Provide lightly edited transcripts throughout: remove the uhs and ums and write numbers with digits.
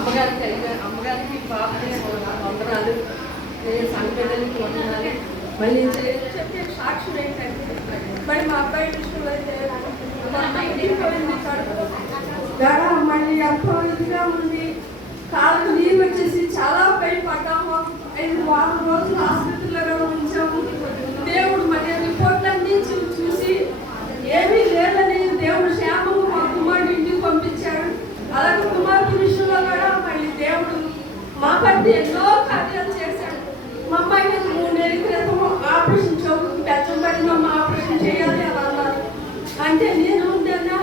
అమ్మగారికి బాబుని వందనాలు, సంఘటనకి వందనాలు. మళ్ళీ చెప్పే సాక్షులు ఏంటంటే మరి మా అబ్బాయి విషయంలో అయితే మళ్ళీ ఎంతో ఇదిగా ఉంది. కాళ్ళకు నీరు వచ్చేసి చాలా భయపడ్డాము. 5 వారం రోజులు ఆసుపత్రిలో ఉంచాము. దేవుడు మరి రిపోర్ట్లన్నీ చూసి ఏమీ లేదని దేవుడు క్షేమము మా కుమారుడు ఇంటికి పంపించాడు. అలాగే కుమార్తె విషయంలో కూడా మళ్ళీ దేవుడు మా పట్టి ఎన్నో కార్యాలు చేశాడు. మా అమ్మాయికి 3 నెలల క్రితం ఆపరేషన్ పెద్దపడినమ్మ ఆపరేషన్ చేయాలి అని అన్నారు. అంటే నేను ఉందన్నా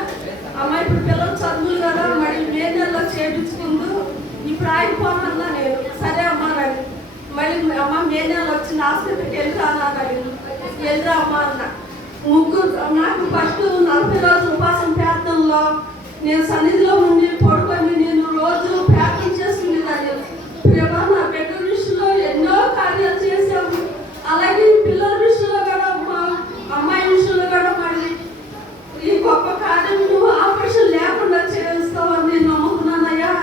అమ్మాయి ఇప్పుడు పిల్లలు చదువులు కదా మరి మే నెలలో చేయించుకుందు, ఇప్పుడు ఆగిపోనన్నా నేను సరే అమ్మానని. మళ్ళీ అమ్మ మే నెలలో వచ్చిన ఆసుపత్రికి వెళ్ళిరా అన్నాను. వెళ్ళిరా అమ్మ అన్న. నాకు ఫస్ట్ 40 రోజులు ఉపాసం ప్రార్థనలో నేను సన్నిధిలో ఉండి పడుకొని నేను రోజు ప్రార్థన చేసుకునేదాన్ని. ప్రభా నా బిడ్డ విషయంలో ఎన్నో కార్యాలు చేశాము. అలాగే పిల్లల విషయంలో కూడా మా అమ్మాయి విషయంలో కూడా మళ్ళీ ఈ గొప్ప కార్యం నువ్వు ఆపరేషన్ లేకుండా చేస్తావని నేను నమ్ముతున్నానయ్యా.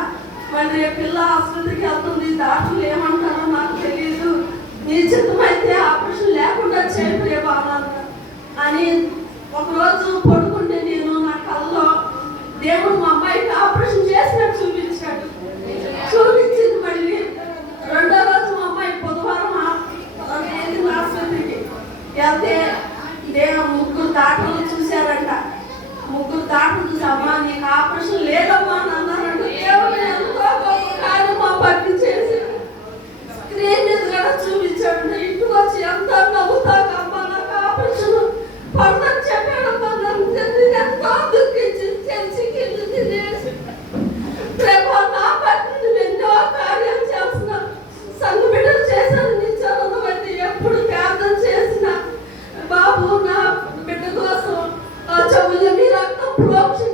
మరి పిల్ల ఆసుపత్రికి వెళ్తుంది, డాక్టర్లు ఏమంటారో నాకు తెలియదు. నీ చిత్తమైతే ఆపరేషన్ లేకుండా చేయలేవా అని ఒకరోజు పడుకుంటే నేను నా కళ్ళలో దేవుడు మా అమ్మాయికి ఆపరేషన్ చేసినట్టు చూపించాడు. చూపించింది. మళ్ళీ 2వ రోజు మా అమ్మాయి బుధవారం ఆసుపత్రికి వెళ్తే 3 డాక్టర్లు చూశారంట. 3 డాక్టర్లు చూసి అమ్మా నీకు ఆపరేషన్ లేదమ్మా అని అన్నారంట. దేవుడు ఎంతో గొప్ప కార్యం మా పట్టి చేసి స్క్రీన్ మీద కూడా చూపించాడు. ఇంటికి వచ్చి ఎంతో నవ్వుతాక అమ్మా నాకు ఆపరేషన్ పడదని చెప్పాడు. ఎంతో దుఃఖించి తెలిసికి ప్రభా నా పట్టి ఎన్నో కార్యాలు చేస్తున్నా. సంఘ బిడ్డలు చేశాను నిత్యానంద బట్టి ఎప్పుడు ప్రార్థన చేసిన బాబు నా బిడ్డ కోసం ఆ చెవులని రక్తం ప్రోక్షణ